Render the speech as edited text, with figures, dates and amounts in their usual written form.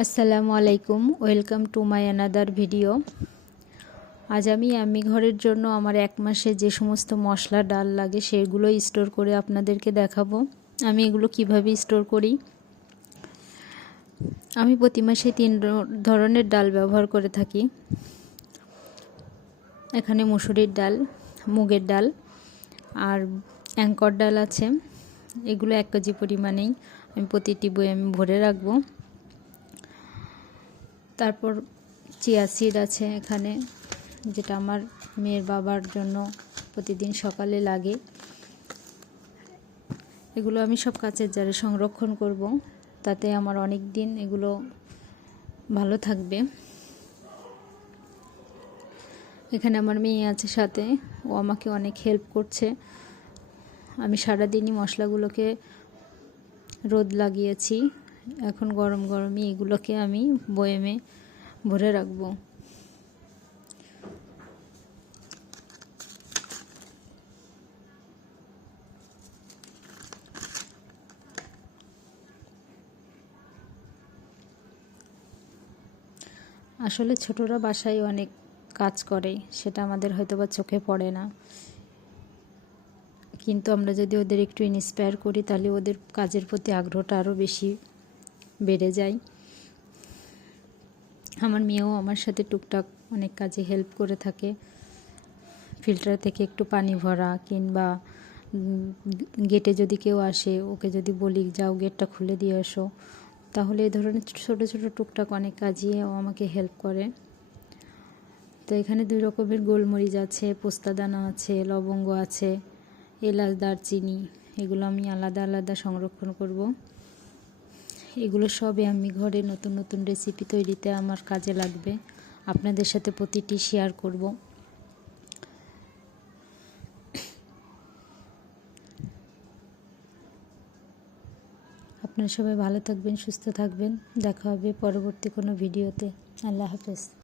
আসসালামু আলাইকুম, welcome to my another video. আজ আমি ঘরের জন্য আমার 1 মাসে যে সমস্ত মশলা ডাল লাগে সেগুলো স্টোর করে আপনাদেরকে দেখাবো আমি এগুলো কিভাবে স্টোর করি। আমি প্রতি মাসে 3 ধরনের ডাল ব্যবহার করে থাকি। এখানে মসুরির ডাল, মুগের ডাল আর অ্যাঙ্কর ডাল আছে। এগুলো 1 কেজি পরিমাণেই আমি প্রতিটি বয়ামে ভরে রাখবো। তারপর চিয়া সিড আছে এখানে, যেটা আমার মেয়ের বাবার জন্য প্রতিদিন সকালে লাগে। এগুলো আমি সব কাচের জারে সংরক্ষণ করব, তাতে আমার অনেক দিন এগুলো ভালো থাকবে। এখানে আমার মেয়ে আছে সাথে, ও আমাকে অনেক হেল্প করছে। আমি সারাদিনই মশলাগুলোকে রোদ লাগিয়েছি, এখন গরম গরমই এগুলোকে আমি বয়ামে ভরে রাখবো। আসলে ছোটরা বাসায় অনেক কাজ করে, সেটা আমাদের হয়তোবা চোখে পড়ে না, কিন্তু আমরা যদি ওদের একটু ইন্সপায়ার করি তাহলে ওদের কাজের প্রতি আগ্রহটা আরও বেশি বেড়ে যায়। আমার মেয়েও আমার সাথে টুকটাক অনেক কাজে হেল্প করে থাকে। ফিল্টার থেকে একটু পানি ভরা, কিংবা গেটে যদি কেউ আসে ওকে যদি বলি যাও গেটটা খুলে দিয়ে আসো, তাহলে এই ধরনের ছোটো ছোটো টুকটাক অনেক কাজই ও আমাকে হেল্প করে। তো এখানে 2 রকমের গোলমরিচ আছে, পোস্তাদানা আছে, লবঙ্গ আছে, এলাচ, দারচিনি, এগুলো আমি আলাদা আলাদা সংরক্ষণ করব। এগুলো সবই আমি ঘরে নতুন নতুন রেসিপি তৈরিতে আমার কাজে লাগবে, আপনাদের সাথে প্রতিটি শেয়ার করব। আপনারা সবাই ভালো থাকবেন, সুস্থ থাকবেন। দেখা হবে পরবর্তী কোনো ভিডিওতে। আল্লাহ হাফেজ।